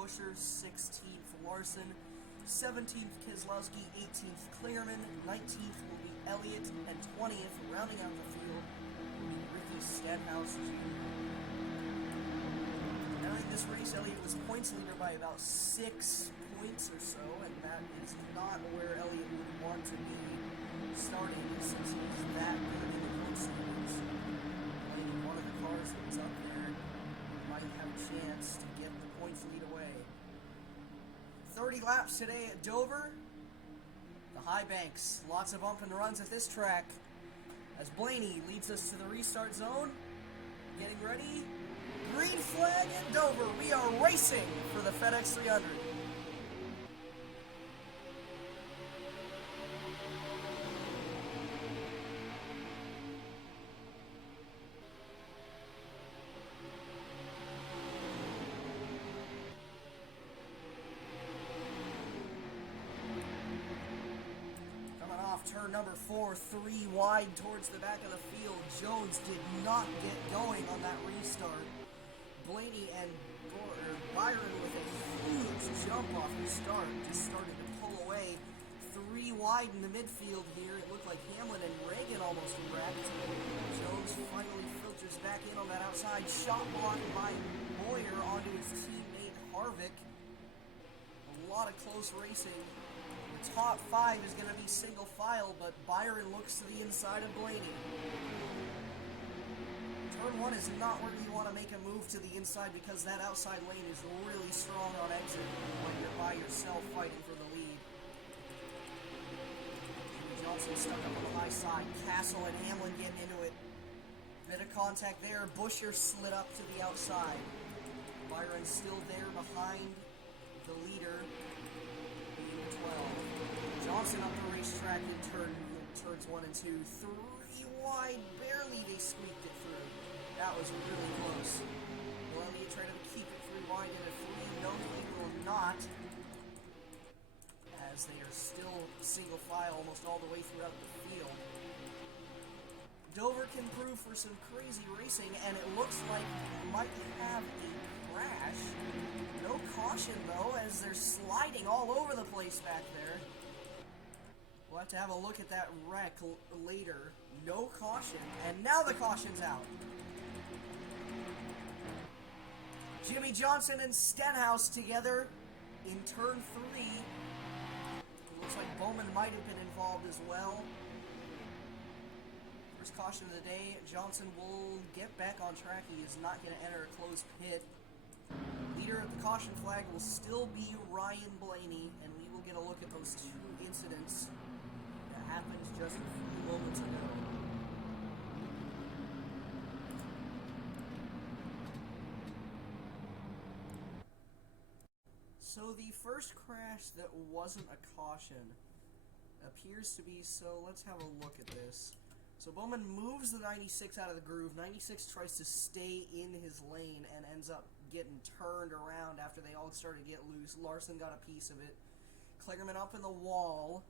Busher, 16th Larson, 17th Keselowski, 18th Clearman, 19th will be Elliott, and 20th, rounding out the field, will be Ricky Stenhouse Jr. Now in this race, Elliott was points leader by about 6 points or so, and that is not where Elliott would want to be starting since he's that good in the points standings. Playing one of the cars that was up there might have a chance to get the points lead away. 30 laps today at Dover. The high banks, lots of bump and runs at this track. As Blaney leads us to the restart zone. Getting ready. Green flag at Dover. We are racing for the FedEx 300. Turn number 4, 3 wide towards the back of the field. Jones did not get going on that restart. Blaney and Byron with a huge jump off the start just started to pull away. 3 wide in the midfield here. It looked like Hamlin and Reagan almost wrecked. Jones finally filters back in on that outside. Shot blocked by Boyer onto his teammate Harvick. A lot of close racing. Top 5 is going to be single file, but Byron looks to the inside of Blaney. Turn 1 is not where you want to make a move to the inside because that outside lane is really strong on exit when you're by yourself fighting for the lead. Johnson stuck up on the high side. Castle and Hamlin getting into it. Bit of contact there. Busher slid up to the outside. Byron still there behind the leader. 12. Johnson up the racetrack in turns 1 and 2. 3 wide, barely they squeaked it through. That was really close. Will Elliott try to keep it 3 wide in a 3? No, he will not. As they are still single file almost all the way throughout the field. Dover can prove for some crazy racing, and it looks like we might have a crash. No caution, though, as they're sliding all over the place back there. We'll have to have a look at that wreck later. No caution, and now the caution's out. Jimmy Johnson and Stenhouse together in turn 3. Looks like Bowman might have been involved as well. First caution of the day. Johnson will get back on track. He is not going to enter a closed pit. Leader of the caution flag will still be Ryan Blaney, and we will get a look at those 2 incidents that happened just a few moments ago. So the first crash that wasn't a caution appears to be, so let's have a look at this. So Bowman moves the 96 out of the groove. 96 tries to stay in his lane and ends up getting turned around after they all started to get loose. Larson got a piece of it. Kligerman up in the wall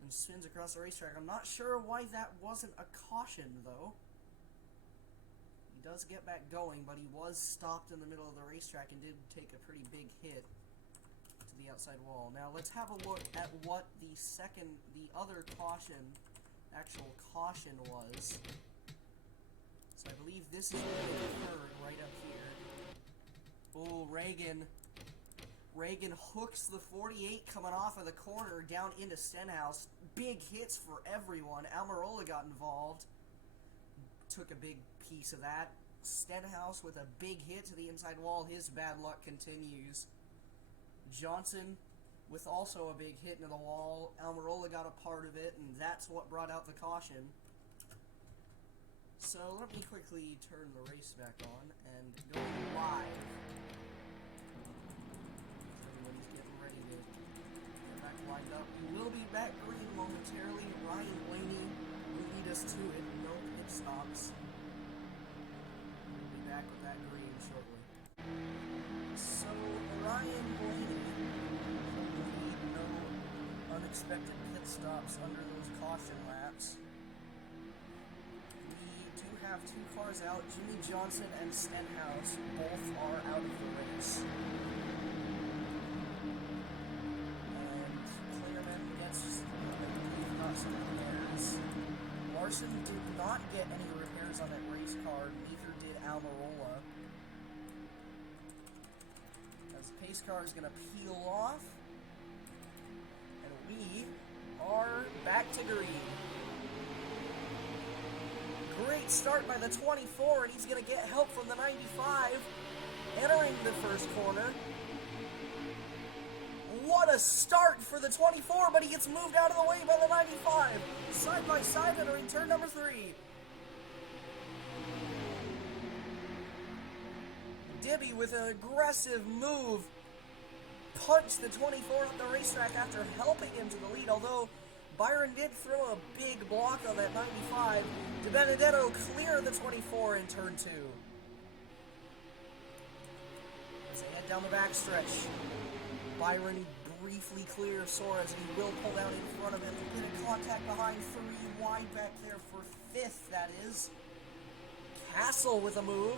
and spins across the racetrack. I'm not sure why that wasn't a caution, though. He does get back going, but he was stopped in the middle of the racetrack and did take a pretty big hit to the outside wall. Now let's have a look at what the other caution, actual caution was. So I believe this is where they occurred, right up here. Oh, Reagan hooks the 48 coming off of the corner down into Stenhouse. Big hits for everyone. Almirola got involved. Took a big piece of that. Stenhouse with a big hit to the inside wall. His bad luck continues. Johnson with also a big hit into the wall. Almirola got a part of it, and that's what brought out the caution. So let me quickly turn the race back on and go live. Everyone's getting ready to get back lined up. We will be back green momentarily. Ryan Blaney will lead us to it. No pit stops. We'll be back with that green shortly. So Ryan Blaney will need no unexpected pit stops under those caution laps. We do have two cars out. Jimmy Johnson and Stenhouse both are out of the race. And Clearman gets not some repairs. Larson did not get any repairs on that race car. Neither did Almirola. As the pace car is going to peel off. And we are back to green. Great start by the 24, and he's going to get help from the 95, entering the first corner. What a start for the 24, but he gets moved out of the way by the 95. Side by side entering turn number 3. Dibby with an aggressive move punched the 24 at the racetrack after helping him to the lead, although Byron did throw a big block on that 95. De Benedetto clear the 24 in turn 2. As they head down the backstretch, Byron briefly clears Suarez, and he will pull down in front of him. A bit of contact behind 3, wide back there for 5th, that is. Castle with a move.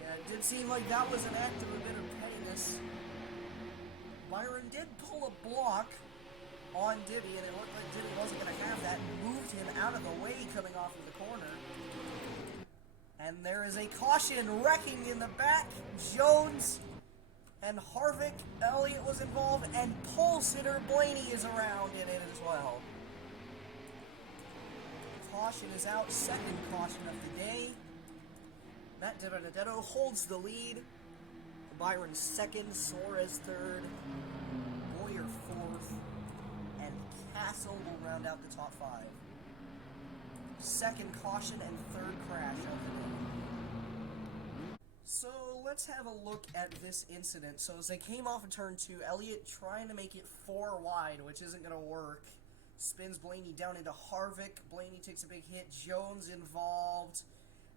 Yeah, it did seem like that was an act of a bit of pettiness. Byron did pull a block on Dibby, and it looked like Dibby wasn't going to have that, moved him out of the way coming off of the corner. And there is a caution wrecking in the back. Jones and Harvick, Elliott was involved, and pole sitter Blaney is around in it as well. Caution is out, second caution of the day. Matt De Benedetto holds the lead. Byron second, Suarez third, Boyer fourth, and Castle will round out the top 5. Second caution and third crash of the day. So let's have a look at this incident. So as they came off of turn 2, Elliott trying to make it 4 wide, which isn't going to work. Spins Blaney down into Harvick. Blaney takes a big hit. Jones involved.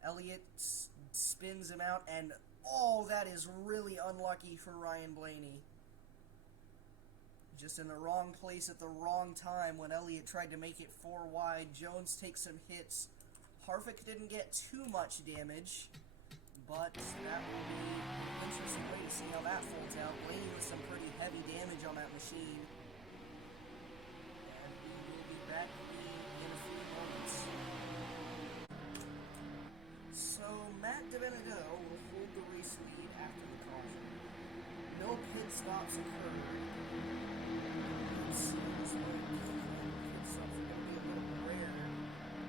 Elliott spins him out, and oh, that is really unlucky for Ryan Blaney. Just in the wrong place at the wrong time when Elliott tried to make it 4 wide. Jones takes some hits. Harvick didn't get too much damage, but that will be an interesting way to see how that folds out. Blaney with some pretty heavy damage on that machine. And we will be back in a few moments. So Matt De Benedetto will hold the race lead after the caution. No pit stops occurred. It seems like pit stops are going to be a little rare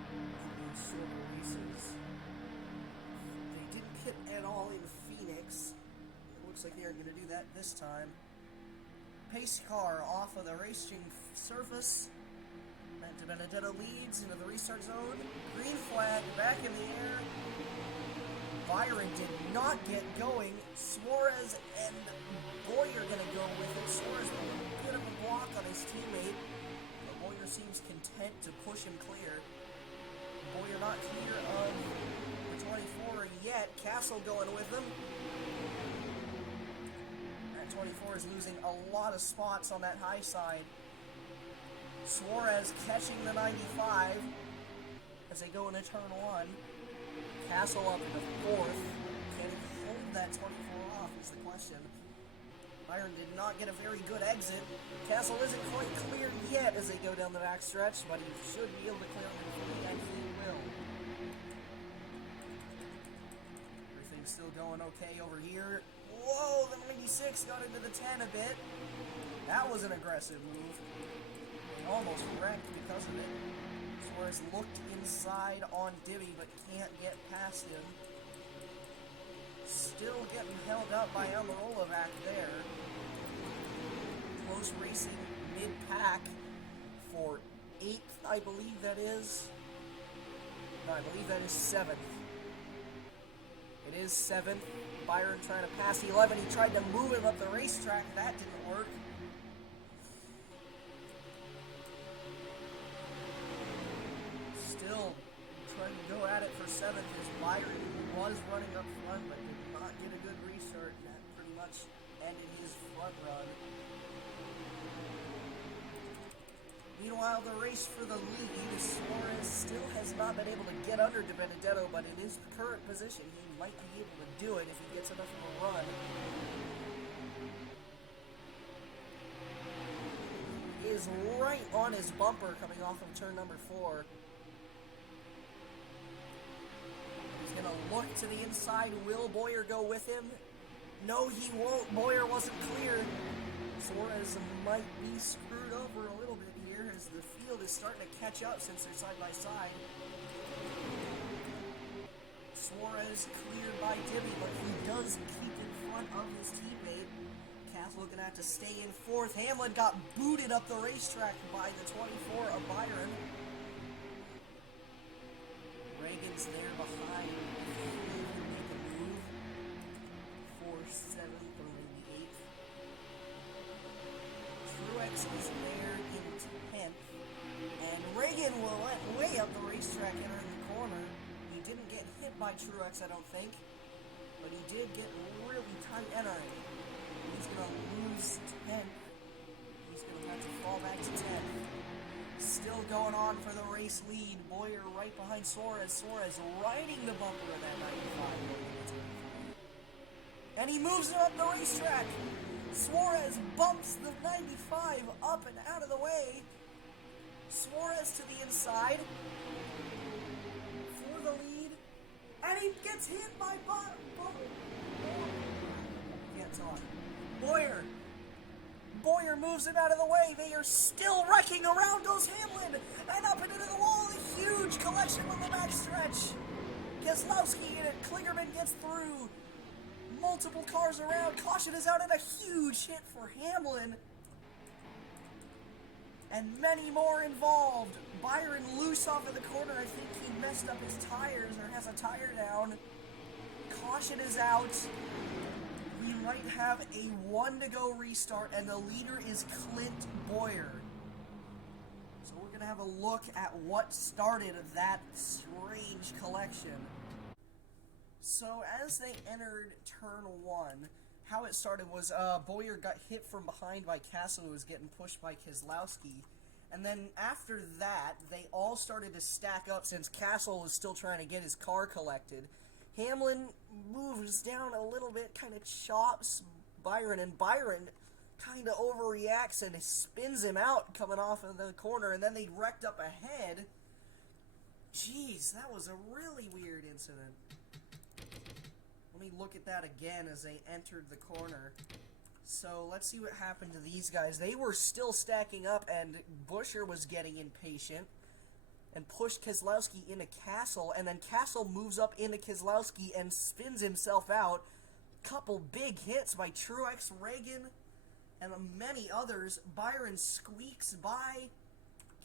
for these shorter races. They didn't pit at all in Phoenix. It looks like they're going to do that this time. Pace car off of the racing surface. Matt De Benedetto leads into the restart zone. Green flag back in the air. Byron did not get going. Suarez and Boyer going to go with it. Suarez with a bit of a block on his teammate, but Boyer seems content to push him clear. Boyer not clear of the 24 yet. Castle going with him. That 24 is losing a lot of spots on that high side. Suarez catching the 95 as they go into turn 1. Castle up into 4th. Can he hold that 24 off is the question. Byron did not get a very good exit. Castle isn't quite cleared yet as they go down the backstretch, but he should be able to clear him fully, and he will. Everything's still going okay over here. Whoa, the 96 got into the 10 a bit. That was an aggressive move. He almost wrecked because of it. Suarez looked inside on Dibby, but can't get past him. Still getting held up by Almirola back there. Close racing mid-pack for 8th, I believe that is. No, I believe that is 7th. It is 7th. Byron trying to pass 11. He tried to move him up the racetrack. That didn't work. Still trying to go at it for 7th as Byron was running up front, but did not get a good restart. That pretty much ended his front run. Meanwhile, the race for the lead, Suarez still has not been able to get under De Benedetto, but in his current position, he might be able to do it if he gets enough of a run. He is right on his bumper coming off of turn number 4. He's going to look to the inside. Will Bowyer go with him? No, he won't. Bowyer wasn't clear. Suarez might be screwed over a little bit here as the field is starting to catch up since they're side by side. Suarez cleared by Dibby, but he does keep in front of his teammate. Castle going to have to stay in 4th. Hamlin got booted up the racetrack by the 24 of Byron. Reagan's there behind. Make a move for 7th or maybe 8th. Truex is there in 10th. And Reagan went way up the racetrack entering the corner. He didn't get hit by Truex, I don't think. But he did get really tight entering. He's going to lose 10th. He's going to have to fall back to 10th. Still going on for the race lead. Bowyer right behind Suarez. Suarez riding the bumper of that 95. And he moves it up the racetrack. Suarez bumps the 95 up and out of the way. Suarez to the inside for the lead. And he gets hit by Can't talk. Bowyer moves it out of the way. They are still wrecking. Around goes Hamlin. And up into the wall. A huge collection on the backstretch. Keselowski and Kligerman gets through. Multiple cars around. Caution is out and a huge hit for Hamlin. And many more involved. Byron loose off of the corner. I think he messed up his tires or has a tire down. Caution is out. We might have a 1 to go restart, and the leader is Clint Bowyer. So we're going to have a look at what started that strange collection. So as they entered turn 1, how it started was Bowyer got hit from behind by Castle, who was getting pushed by Keselowski. And then after that, they all started to stack up since Castle was still trying to get his car collected. Hamlin moves down a little bit, kind of chops Byron, and Byron kind of overreacts and spins him out coming off of the corner, and then they wrecked up ahead. Jeez, that was a really weird incident. Let me look at that again as they entered the corner. So let's see what happened to these guys. They were still stacking up, and Buescher was getting impatient and pushed Keselowski into Castle, and then Castle moves up into Keselowski and spins himself out. Couple big hits by Truex, Reagan, and many others. Byron squeaks by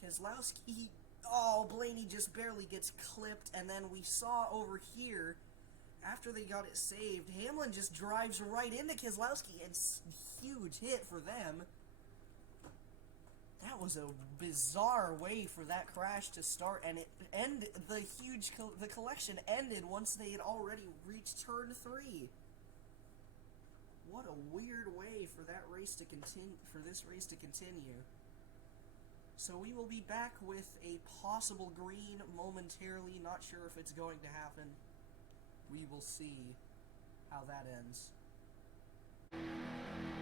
Keselowski. Oh, Blaney just barely gets clipped, and then we saw over here, after they got it saved, Hamlin just drives right into Keselowski, and huge hit for them. That was a bizarre way for that crash to start, and the collection ended once they had already reached turn 3. What a weird way for that race to continue, for this race to continue. So we will be back with a possible green momentarily. Not sure if it's going to happen. We will see how that ends.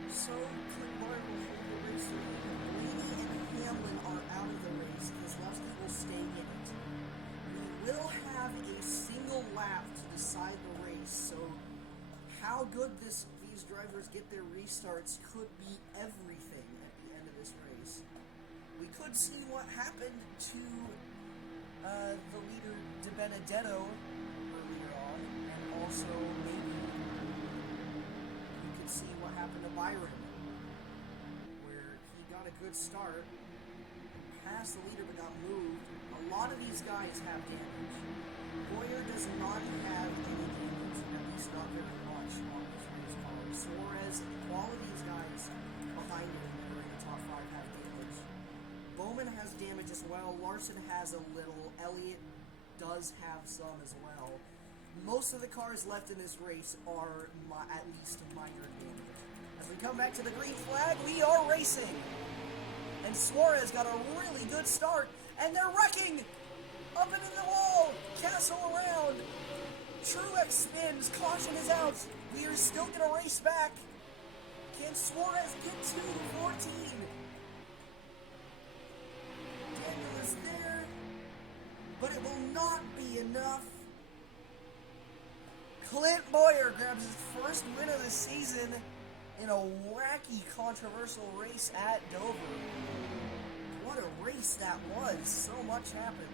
So Clint Bowyer will hold the race lead. Blaney and Hamlin are out of the race. Keselowski will stay in it. We will have a single lap to decide the race. So how good these drivers get their restarts could be everything at the end of this race. We could see what happened to the leader De Benedetto earlier on, and also maybe we could see what happened to Byron, where he got a good start, passed the leader but got moved. A lot of these guys have damage. Bowyer does not have any damage, at least not very much on his race car. Suarez, all of these guys behind him that are in the top 5 have damage. Bowman has damage as well. Larson has a little. Elliott does have some as well. Most of the cars left in this race are at least minor damage. As we come back to the green flag, we are racing. And and Suarez got a really good start, and they're wrecking! Up and in the wall! Castle around! Truex spins, caution is out! We are still gonna race back! Can Suarez get to 14? Daniel is there, but it will not be enough. Clint Bowyer grabs his first win of the season in a wacky, controversial race at Dover. What a race that was. So much happened.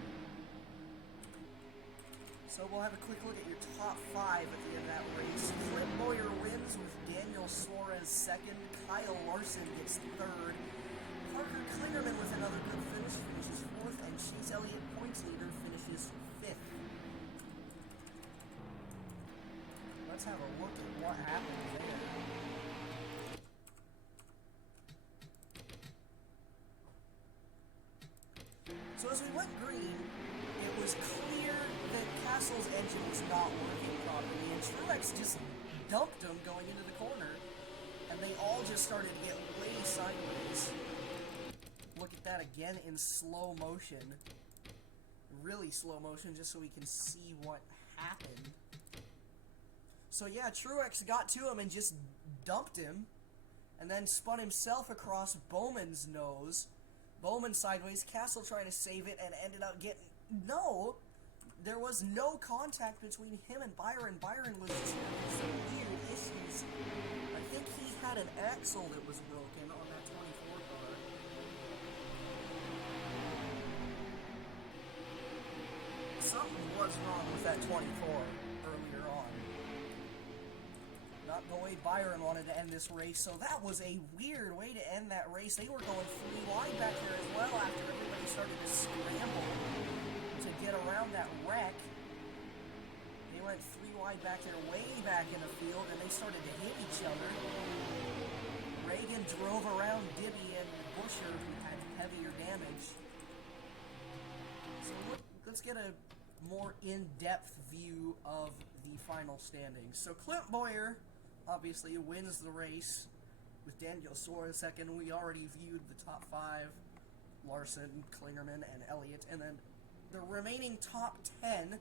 So we'll have a quick look at your top 5 at the end of that race. Clint Bowyer wins with Daniel Suarez second. Kyle Larson gets third. Parker Klingerman with another good finish finishes fourth. And Chase Elliott, points leader, finishes fifth. Let's have a look at what happened there. So as we went green, it was clear that Castle's engine was not working properly, and Truex just dumped him going into the corner, and they all just started to get way sideways. Look at that again in slow motion. Really slow motion, just so we can see what happened. So yeah, Truex got to him and just dumped him, and then spun himself across Bowman's nose. Bowman sideways, Castle trying to save it, and ended up getting... No! There was no contact between him and Byron. Byron was just having some weird issues. I think he had an axle that was broken on that 24 car. Something was wrong with that 24 earlier on. Not the way Byron wanted to end this race, so that was a weird way to end that race. They were going 3 wide back there as well after everybody started to scramble to get around that wreck. They went 3 wide back there, way back in the field, and they started to hit each other. Reagan drove around Dibby and Busher, who had heavier damage. So let's get a more in-depth view of the final standings. So Clint Bowyer obviously wins the race with Daniel Suarez second. We already viewed the top 5, Larson, Klingerman, and Elliott. And then the remaining top 10,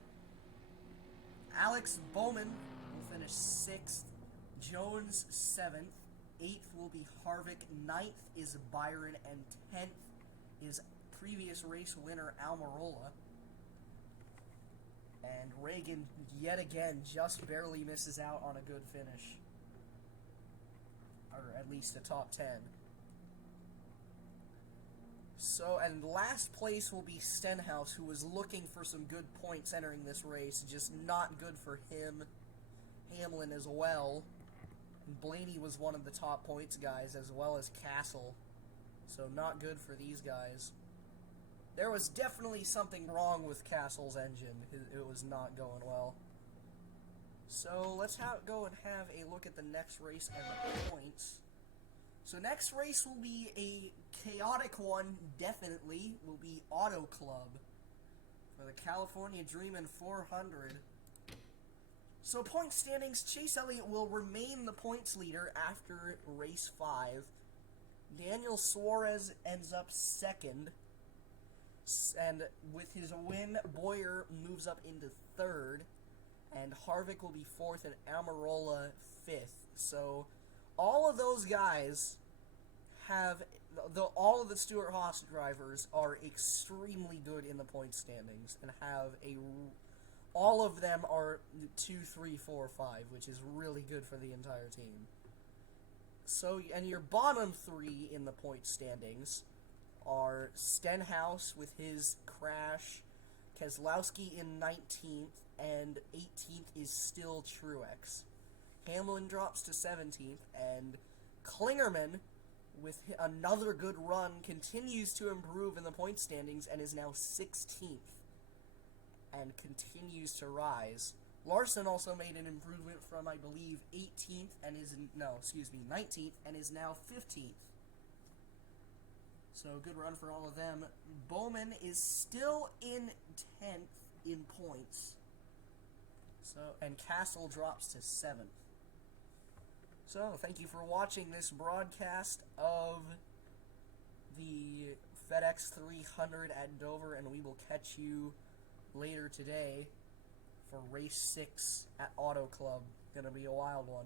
Alex Bowman will finish 6th, Jones 7th, 8th will be Harvick, 9th is Byron, and 10th is previous race winner Almirola. And Reagan, yet again, just barely misses out on a good finish. Or at least a top 10. So, and last place will be Stenhouse, who was looking for some good points entering this race. Just not good for him. Hamlin as well. And Blaney was one of the top points guys, as well as Castle. So not good for these guys. There was definitely something wrong with Castle's engine. It was not going well. So let's go and have a look at the next race and the points. So next race will be a chaotic one, definitely. Will be Auto Club for the California Dreamin' 400. So point standings, Chase Elliott will remain the points leader after race 5. Daniel Suarez ends up second. And with his win, Bowyer moves up into third. And Harvick will be fourth and Almirola fifth. So all of those guys have... all of the Stewart-Haas drivers are extremely good in the point standings. And have a... all of them are 2, 3, 4, 5, which is really good for the entire team. So, and your bottom 3 in the point standings are Stenhouse with his crash, Keselowski in 19th, and 18th is still Truex. Hamlin drops to 17th, and Klingerman, with another good run, continues to improve in the point standings and is now 16th, and continues to rise. Larson also made an improvement from, I believe, 19th, and is now 15th. So, good run for all of them. Bowman is still in 10th in points. So, and Castle drops to 7th. So, thank you for watching this broadcast of the FedEx 300 at Dover, and we will catch you later today for race 6 at Auto Club. Gonna be a wild one.